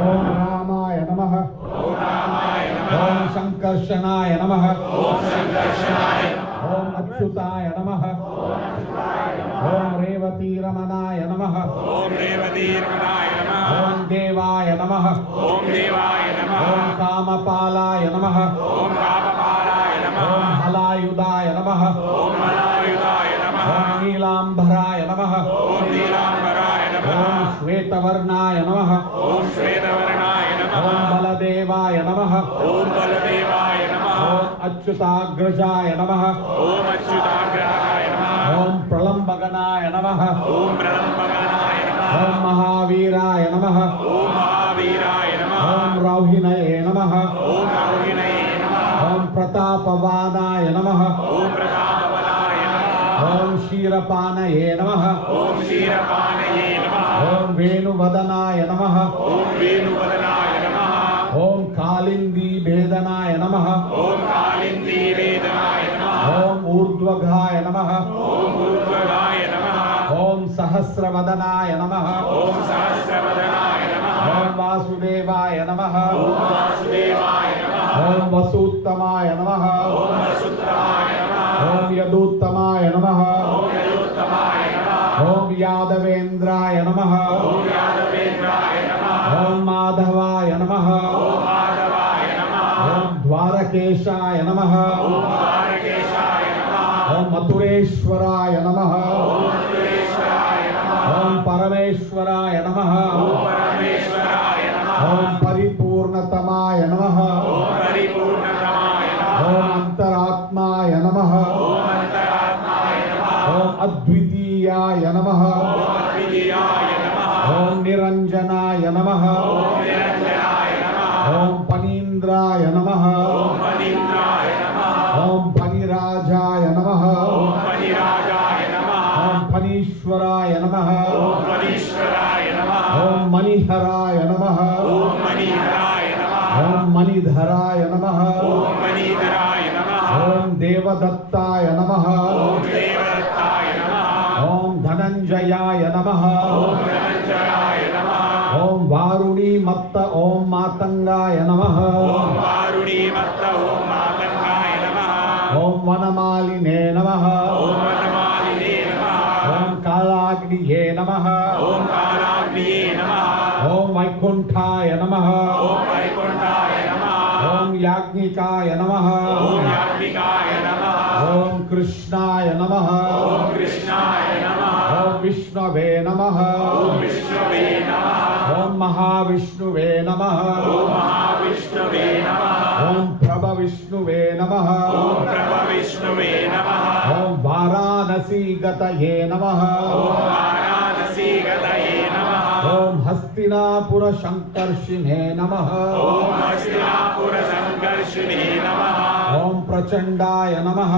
ओम रामाय नमः। ओम संकर्षणाय नमः। ओम अच्युताय नमः। ओम रेवतीरमणाय नमः। ओम देवाय नमः। ओम कामपालाय नमः। ओम हलायुधाय नमः। ओम नीलांबराय नमः। ओम श्वेतवर्णाय नमः। ओम बलदेवाय नमः। ओम अच्युताग्रजाय नमः। ओम प्रलंबगणाय नमः। ओम महावीराय नमः। ओम रौहिणये नमः। ओम प्रतापवानाय नमः। ओम क्षीरपानये नमः। ओम वेणुवदनाय नमः। ओम कालिंदी भेदनाय नमः। ओम ऊर्ध्वगाय नमः। ओम सहस्रवदनाय नमः। ओम वासुदेवाय नमः। ओम वसूत्तमाय नमः। ओम यदुत्तमाय नमः। ओम यादवेन्द्राय नमः। ओम माधवाय नमः। ओम द्वारकेशाय नमः। ओम मथुरेश्वराय नमः। ओम परमेश्वराय नमः। ओम परिपूर्णतमाय नमः। ओम अंतरात्माय नमः। ओम अद्वितीयाय नमः। ओम निरंजनाय नमः। ओम पनीन्द्राय नमः। ओम फणिराजाय नमः। ओम फणीश्वराय नमः। ओम मणिहराय नमः। ओम मणिधराय नमः। ओम देवदत्ताय नमः। ओम धनंजयाय नमः। ओम वारुणी मत्त ओम मातंगाय नमः। ओम वनमालिने नमः। ओम कालाग्निये नमः। ओम वैकुंठाय नमः। ओम याज्ञिकाय नमः। ओम कृष्णाय नमः। ओम विष्णवे नमः। ओम महाविष्णुवे नमः। ओम प्रभविष्णुवे नमः। ओम वाराणसी गतये नमः। ओम हस्तिनापुर संकर्षिणे नमः। ओम प्रचंडाय नमः।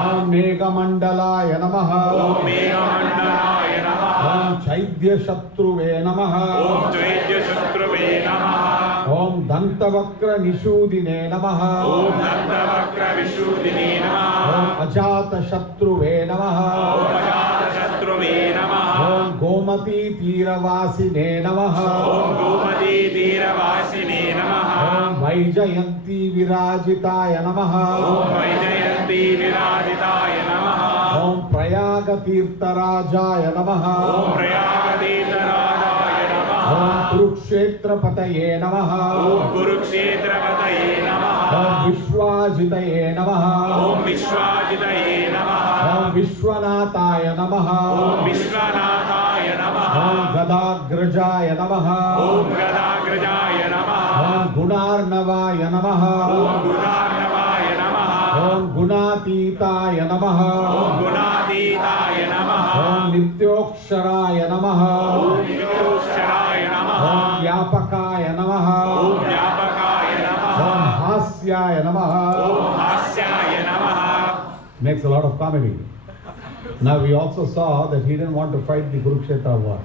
ओम मेघमंडलाय नमः। ओम चैद्य शत्रुवे नमः। ओम दंतवक्र निषूदिने नमः। ओम अजात शत्रुवे नमः। ओम गोमती तीरवासिने नमः। ओम वैजयंती विराजिताय नमः। ओम प्रयाग तीर्थराजाय नमः। ओम कुरुक्षेत्र पतये नमः। ओम विश्वाजितये नमः। ओम विश्वनाथाय नमः। ओम गदाग्रजाय नमः। ओम गुणार्णवाय नमः। ओम गुणातीताय नमः। ओम नित्योक्षराय नमः। ओम व्यापकाय नमः। ओम हास्याय नमः। Makes a lot of comedy. Now we also saw that he didn't want to fight the Kurukshetra war.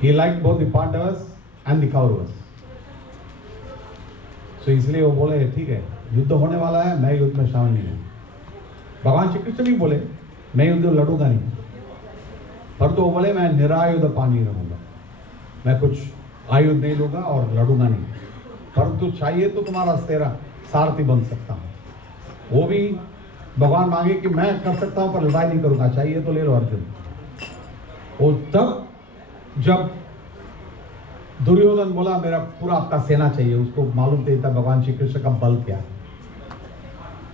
He liked both the Pandavas and the Kauravas. So इसलिए वो बोले ठीक है युद्ध होने वाला है, मैं युद्ध में शामिल नहीं हूँ। भगवान श्री कृष्ण भी बोले मैं युद्ध लड़ूंगा नहीं। परंतु वो बोले मैं निरायुध पानी रहूंगा, मैं कुछ आयुध नहीं लूंगा और लड़ूंगा नहीं, परंतु चाहिए तो तुम्हारा तेरा सारथी बन सकता हूँ। वो भी भगवान मांगे कि मैं कर सकता हूँ पर लड़ाई नहीं करूंगा, चाहिए तो ले लो अर्जुन। और तब जब दुर्योधन बोला मेरा पूरा आपका सेना चाहिए, उसको मालूम था भगवान श्री कृष्ण का बल क्या है,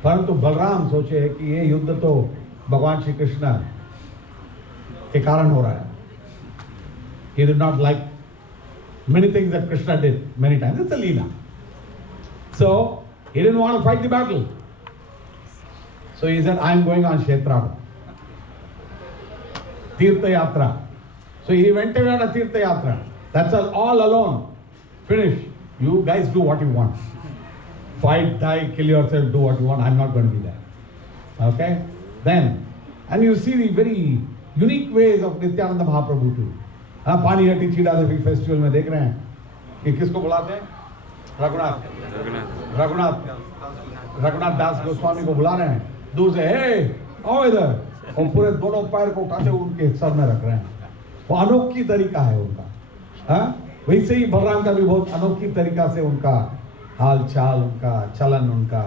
परंतु बलराम सोचे कि ये युद्ध तो भगवान श्री कृष्ण के कारण हो रहा है। He did not like many things that Krishna did many times. It's a leela. So he didn't want to fight the battle. So he said, I am going on Kshetra, Tirtha Yatra. So he went away on a Tirtha Yatra. That's all alone. Finish. You guys do what you want. Fight, die, kill yourself, do what you want. I'm not going to be there. Okay? Then, and you see the very unique ways of Nityananda Mahaprabhu too. पानी हटी चीड़ा देवी festival में देख रहे हैं कि किसको बुलाते हैं? रघुनाथ दास गोस्वामी को बुला रहे हैं दूर से, हे आओ इधर, और पूरे दोनों पैर को उठाते उनके सर में रख रहे हैं। वो अनोखी तरीका है उनका। वैसे ही बलराम का भी बहुत अनोखी तरीका से उनका हाल चाल, उनका चलन, उनका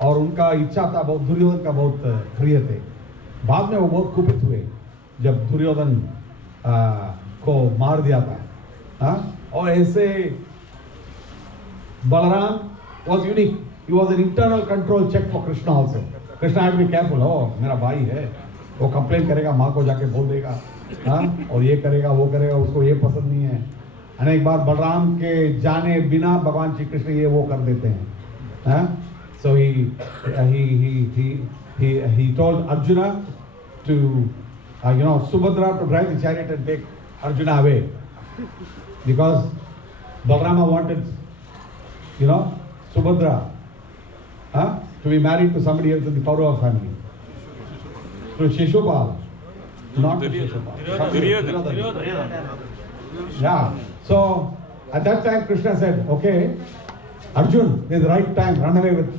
और उनका इच्छा था, बहुत दुर्योधन का बहुत प्रिय थे। बाद में वो बहुत कुपित हुए जब दुर्योधन को मार दिया था। और ऐसे Balram was unique. He was an internal control check for Krishna also. Krishna had to be careful. Oh, मेरा भाई है, वो कंप्लेन करेगा, माँ को जाके बोल देगा, और ये करेगा, वो करेगा, उसको ये पसंद नहीं है। अनेक बार बलराम के जाने बिना भगवान श्री कृष्ण ये वो कर देते हैं। So he told Arjuna to Subhadra to drive the chariot and take Arjuna away, because Balarama wanted Subhadra to be married to somebody else in the Kaurava family, to Shishupal, not to Shishupal. Yeah. So at that time Krishna said, okay, Arjun, this is the right time, run away with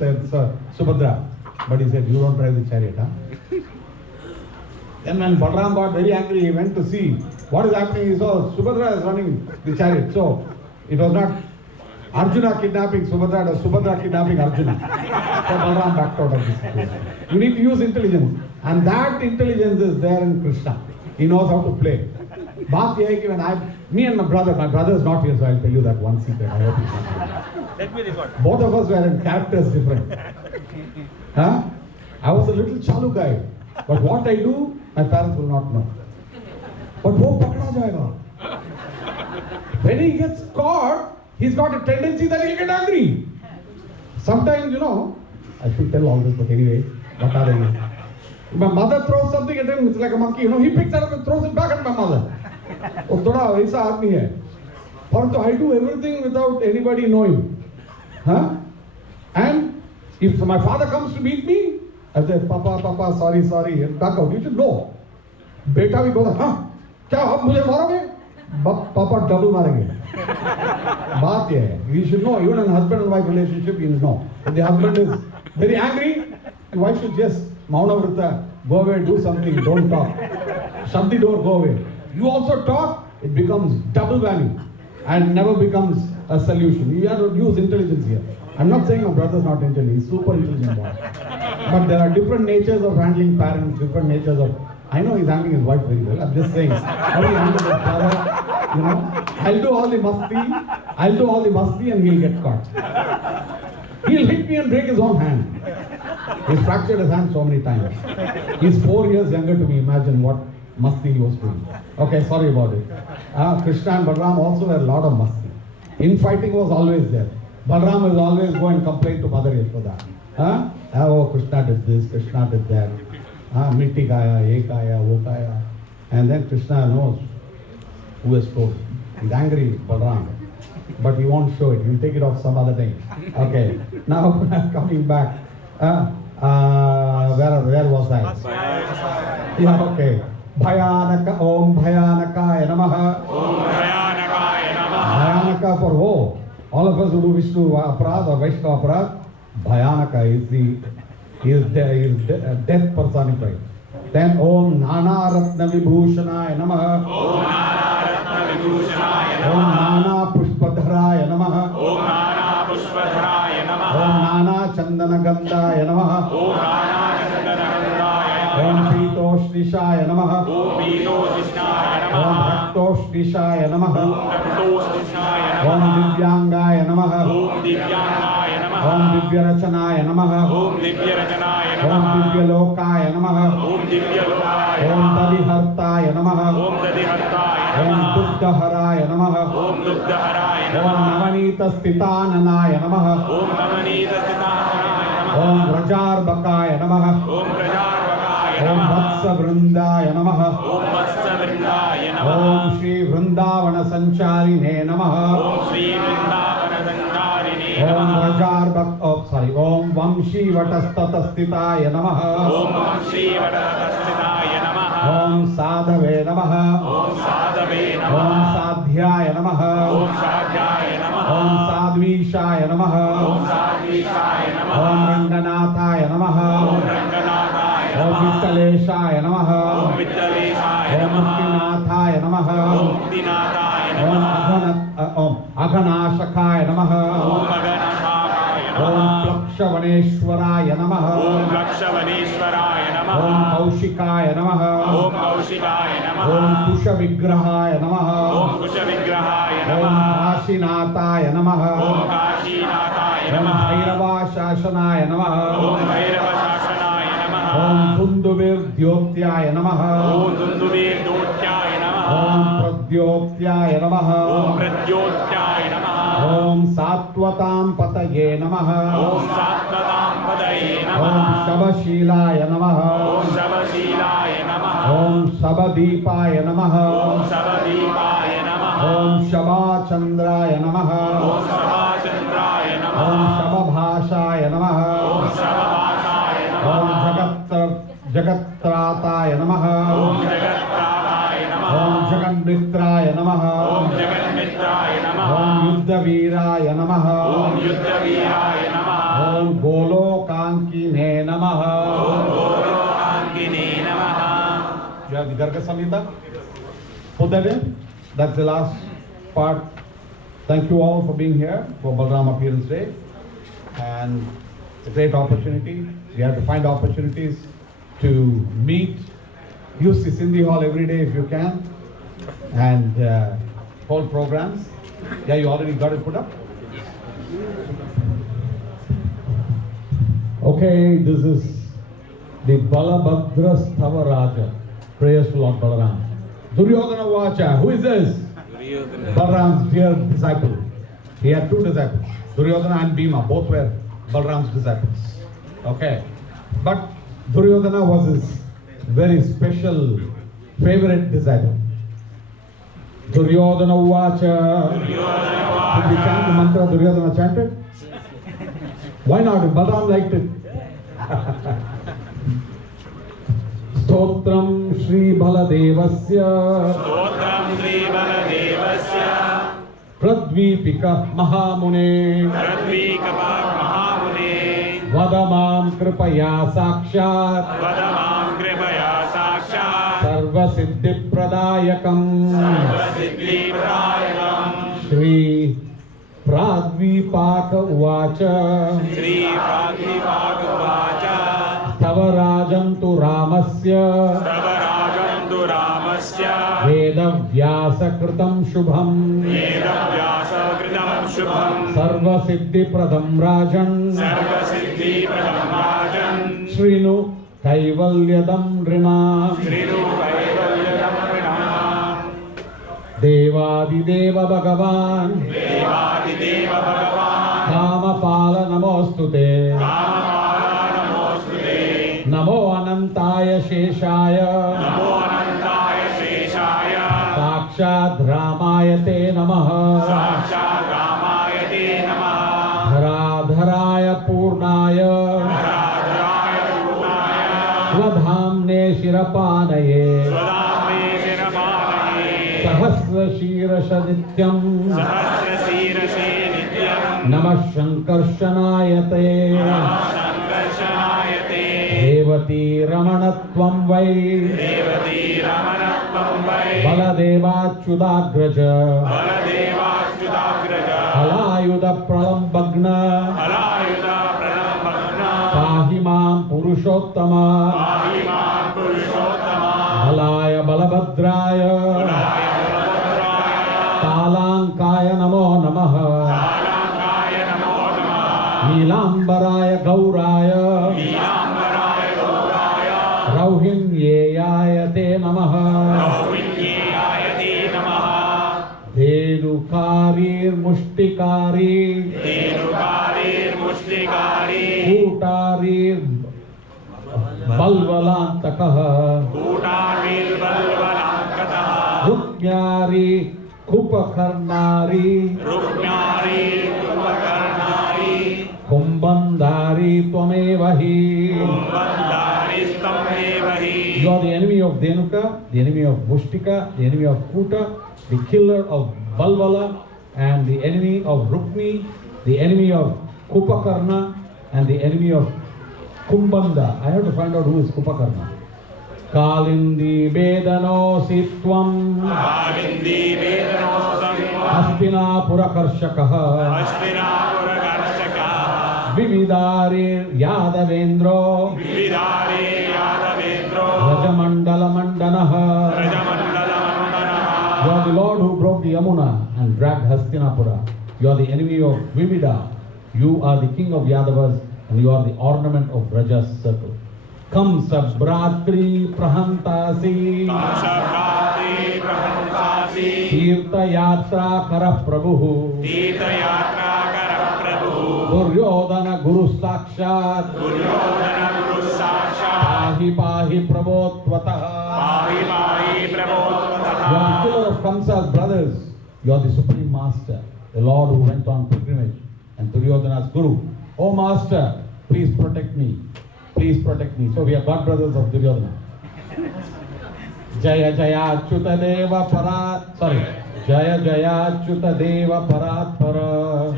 Subhadra. But he said, you don't drive the chariot, Then when Balaram got very angry, he went to see what is happening. He saw Subhadra is running the chariot. So it was not Arjuna kidnapping Subhadra, it was Subhadra kidnapping Arjuna. So Balaram backed out of this situation. You need to use intelligence. And that intelligence is there in Krishna. He knows how to play. Baat ye hai ki when me and my brother is not here, so I'll tell you that one secret. I hope he's not here. Let me record. Both of us were in characters different. I was a little chalu guy. But what I do, my parents will not know. But wo pakda jayega. When he gets caught, he's got a tendency that he'll get angry. Sometimes, I should tell all this, but anyway, what are they? My mother throws something at him, it's like a monkey, he picks it up and throws it back at my mother. Oh, thoda aisa aadmi hai. Parantu I do everything without anybody knowing. And if my father comes to meet me, I say, Papa, sorry, and back out. You should know. Beta bhi goes, kya aap mujhe maroge? Papa double marenge. Baat ye hai. You should know, even in husband and wife relationship, you know. If the husband is very angry, the wife should just Maunavrita, go away, do something, don't talk. Shut the door, go away. You also talk, it becomes double whammy and never becomes a solution. You have to use intelligence here. I'm not saying my brother is not intelligent, he's super intelligent boy. But there are different natures of handling parents, different natures of... I know he's handling his wife very well, I'm just saying. How he handles his father, I'll do all the masti and he'll get caught. He'll hit me and break his own hand. He's fractured his hand so many times. He's 4 years younger to me, imagine what masti he was doing. Okay, sorry about it. Krishna and Balaram also had a lot of masti. Infighting was always there. Balaram will always go and complain to Mother Yashoda. Oh, Krishna did this, Krishna did that. Mitti kaya, ye kaya, wo kaya. And then Krishna knows who has told. He's angry with Balaram. But he won't show it. He'll take it off some other day. Okay. Now coming back. Where was I? Yeah, okay. Bhayanaka, Om Bhayanakaya Namaha. Om Bhayanakaya Namaha. Bhayanaka for who? All of us who do Vishnu Aparad or Vaishnava Aparad, Bhayanaka is death personified. Then Om Nana Ratna Vibhushanaya Namaha. Om Nana Ratna Vibhushanaya Om Namaha. Nana Pushpadharaya Namaha. Om Nana Pushpadharaya Om Namaha. Nana Chandana Gandhaya Namaha. Om Nana Chandanagandhaya Om Namaha. Pitoshnishtaya Namaha. Om Pitoshnishtaya Om Namaha. Bhaktoshnishaya Namaha. Om Bhaktoshnishaya Om Namaha. Divyangaya Namaha. Om Divyangaya Namaha. Om Divyarachanaya Namaha. Om Divyarajanaya Om Namaha. Divyalokaya Namaha. Om Divyalokaya Om Namaha. Dadihartaya Namaha. Om Dadihartaya Om Namaha. Duddhaharaya Namaha. Om Duddhaharaya Om Namaha. Navanita Sthitananaya Namaha. Om Navanita Sthitanaya Namaha. Om Vrajarbakaya Namaha. Om Prajarvakaya Om Namaha. Vatsa Vrindaya Namaha. Om Vatsavindaya Namaha. Om Shri Vrindavana Sancharine Namaha. Om Shri Vrindavana Sancharine Om Namaha. Om Vamshi Vatastatastitaya Namaha. Om Shri Vatatasthitaya Namaha. Om Sadhave Namaha. Om Sadhave Om Namaha. Sadhyaya Namaha. Om Sadhyaya Namaha. Om Sadvishaya Namaha. Om Sadvishaya Om Namaha. Ranganathaya Namaha. Om Ranganathaya Om Namaha. Vittaleshaya Namaha. Om Vittaleshaya Om Namaha. Muktinathaya Namaha. Om Muktinathaya Om Namaha. Aghanashakaya Namaha. Om Aganathaya Om Namaha. Plakshavaneshwaraya Namaha. Om Lakshavaneshwaraya Om Namaha. Kaushikaya Namaha. Om Kaushikaya Om Namaha. Kusha Vigrahaya Namaha. Om Kushavigrahaya Om Namaha. Kashinathaya Namaha. Om Kashinathaya Om Namaha. Bhairava Shashanaya Namaha. Om Bhairava Shashanaya Namaha. Om Dundubir Dyotyaya Namaha. Om Dundubir Dotyaya Namaha. Om Pradyoptyaya Namaha. Om Pradyotyaya Namaha. Om Sattvatam Pataye Namaha. Om Sattvatam Padaye Om Namaha. Shabashilaya Namaha. Om Shabashilaya Namaha. Om Shabadipaya Namaha. Om Sabadipaya Namaha. Om Shabachandraya Namaha. Om Sabachandraya Om Namaha. Shababhashaya Namaha. Om Shababhashaya Om Namaha. Jagatrataya Namaha. Om Jagatpradaya Namaha. Om Jaganmitraya Namaha. Om Jaganmitraya Om Namaha. Yuddhaviraya Namaha. Om Yuddhaviraya Namaha. Om Golokankine Namaha. Om Golokankine Namaha. You have the Garga Samhita? Put that in. That's the last part. Thank you all for being here for Balram Appearance Day. And it's a great opportunity. We have to find opportunities to meet. Use the Sindhi Hall every day if you can. And hold programs. Yeah, you already got it put up? Okay, this is the Balabhadra Sthavaraja, prayers to Lord Balaram. Duryodhana Vacha, who is this? Balaram's dear disciple. He had two disciples, Duryodhana and Bhima, both were Balaram's disciples. Okay, but Duryodhana was his very special favorite disciple. Duryodhana Vacha. Did we chant the mantra Duryodhana chanted? Why not? Balaram liked it. Stotram Shri Baladevasya Stotram Shri Baladevasya Pradvipika Mahamune Pradvikapak Mahamune Vadamam Kripaya Sakshat Vadamam Kripaya Sakshat Sarva Siddhi Pradayakam Sarvasiddhi Pradayakam Shri Pradvipaka Uvacha Shri Pradvipaka Vacha Tavarajan tu Ramasya Tavarajam tu Ramasya Veda Vyasa Kritam Shubham Vedavyasa Kritam Shubham Sarva Siddhi Pradam Rajan Sarvasiddhi Pradam Rajan Shrinu Kaivalyadam Rina Srinu Kaivalyadam Pranam Devadideva Bhagavan Devadideva Bhagavan Kamapala Namostute Kamapala Namostute Namo Anantaya Sheshaya Namo Anantaya Sheshaya Sakshat Ramayate Namaha Sakshat Ramayate Namaha Dharadharaya Purnaya Radharaya Purnaya Swadhamne Shirapanaye Swadame Shirapanaye Sahasra Shirasha Nityam Sahasra Sirase Nityam Namah Shankarshanayate Sankarshanayate దేవతీ రమణత్వం వై देवती रमणत्वं वै బలదేవాచ్యుతాగ్రజ बलदेवाच्युताग्रज హలాయుధ ప్రలంబగ్న हलायुध प्रणम्बग्न పాహి మాం పురుషోత్తమ पाहि मां पुरुषोत्तमा హలాయ బలభద్రాయ कुलाय बलभद्राय కాలాంకాయ నమో నమః कालाङ्काय नमो नमः నీలాంబరాయ గౌరాయ नीलाम्बराय गौराय రౌహిణ్యేయాయ తే నమః गौरिण्येयाय ते नमः ధేనుకారీర్ముష్టికారీ धेनुकारीर्मुष्टिकारी కూటారీర్ బల్వలాంతకః कूटाभिर्बल्वलाङ्कतः రుక్మ్యారీ కుపకర్ణారీ रुक्म्यारी कुम्भकर्णारी కుంభంధారీ త్వమేవ హి कुम्भन्धारिस्तमेव हि You are the enemy of Dhenuka, the enemy of Mushtika, the enemy of Kuta, the killer of Balvala, and the enemy of Rukmi, the enemy of Kupakarna, and the enemy of Kumbanda. I have to find out who is Kupakarna. Kalindi Bedano Sitvam आविन्दी वेदनोत्संगः Hastinapura Karshakaha अश्विनापुरकर्षकः Vividarir Yadavendro विविधारे यादवेन्द्रो Rajamandala Mandanaha. रजमण्डलमण्डनः You are the Lord who broke the Yamuna and dragged Hastinapura. You are the enemy of Vivida. You are the king of Yadavas and you are the ornament of Raja's circle. Come Sabratri Prahantasi शब्दाति प्रहंसासि Tirtha Yatra Kara Prabhu तीर्थयात्रा कर प्रभु Duryodhana Guru Sakshat Duryodhan गुरु साक्षात् Pahi Pahi Prabhotvataha. पाहि पाहि You प्रभोत्तमः are the killer of Kamsa's brothers. You are the supreme master, the Lord who went on pilgrimage and Duryodhana's guru. Oh master, please protect me. Please protect me. So we are god brothers of Duryodhana. Jaya Jaya Achyuta Deva Parat. Sorry. Jaya Jaya Achyuta Deva Parat Para.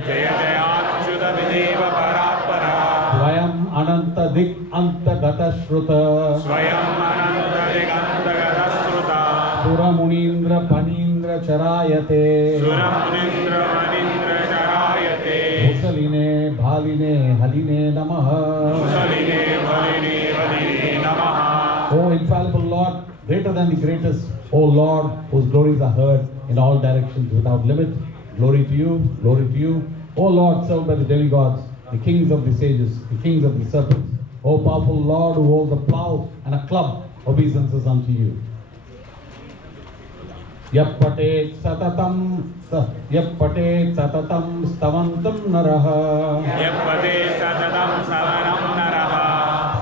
जय जयाच्युत विदेव परात्परा Swayam Ananta Dik Anta Gata Shruta. स्वयं अनंत दिगंतगतश्रुता Sura Munindra Panindra Charayate. सुरमुनीन्द्र Manindra चरायते Musaline Bhaline Haline Namaha. मुसलिने बलिने बलिने नमः O infallible Lord, greater than the greatest, O Lord, whose glories are heard in all directions without limit, glory to you, glory to you. O Lord, served by the demigods, the kings of the sages, the kings of the serpents, O powerful Lord who holds a plough and a club, obeisances unto you. Yappatet satatam stavantam naraha यपदे सततं सवनं नरः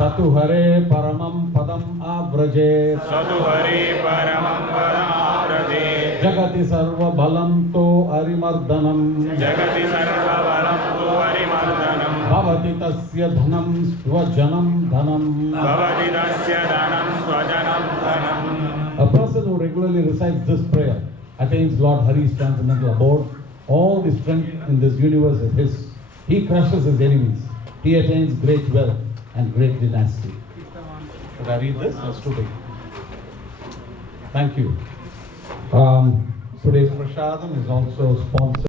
satuhare paramam padam avrajet सतुहरे परमं पदमाव्रजे jagati sarva balam to arimardanam जगति सर्वबलं तु हरिमर्दनं bhavati tasya dhanam swajanam dhanam. भवति तस्य धनं स्वजनं धनम् A person who regularly recites this prayer attains Lord Hari's transcendental abode. All the strength in this universe is his. He crushes his enemies. He attains great wealth and great dynasty. Should I read this? That's too big. Thank you. Today's prasadam is also sponsored